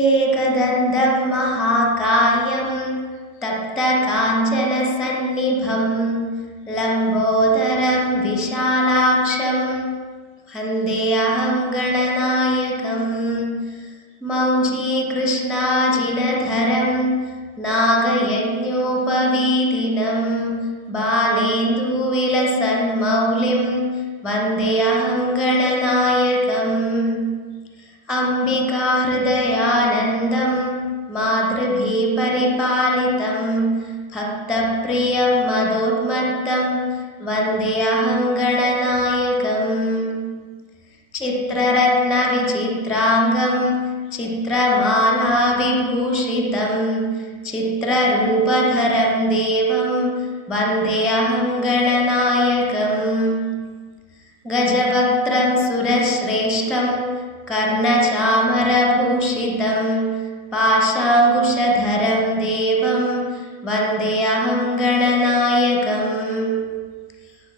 एकदन्तं महाकायं तप्तकाञ्चनसन्निभं लम्बोदरं विशालाक्षं वन्देऽहं गणनायकं मौञ्जीकृष्णाजिनधरं नागयज्ञोपवीतिनं बालेन्दुविलसन्मौलिं वन्देऽहं गणनायकम् अम्बिकाहृदयानन्दं मातृभिः परिपालितं भक्तप्रियं मदोन्मत्तं वन्देऽहं गणनायकम् चित्ररत्नविचित्राङ्गं चित्रमालाविभूषितं चित्ररूपधरं देवं वन्देऽहं गणनायकम् गजवक्त्रं सुरश्रेष्ठं कर्णचामरभूषितं पाशाङ्कुशधरं देवं वन्देऽहं गणनायकम्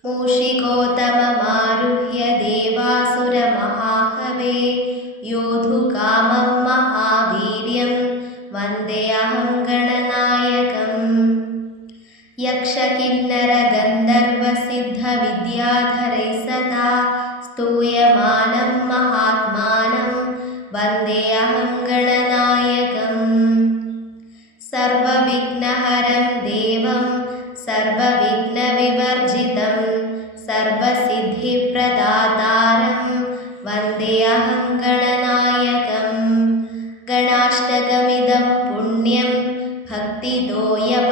मूषिकोत्तममारुह्य देवासुरमहाहवे योद्धुकामं महावीर्यं वन्देऽहं गणनायकम् यक्षकिन्नरगन्धर्वसिद्धविद्याधरैः सदा स्तूयमानं महात्मानं वन्देऽहं गणनायकम् सर्वविघ्नहरं देवं सर्वविघ्नविवर्जितं सर्वसिद्धिप्रदातारं वन्देऽहं गणनायकम् गणाष्टकमिदं पुण्यं भक्तितोयप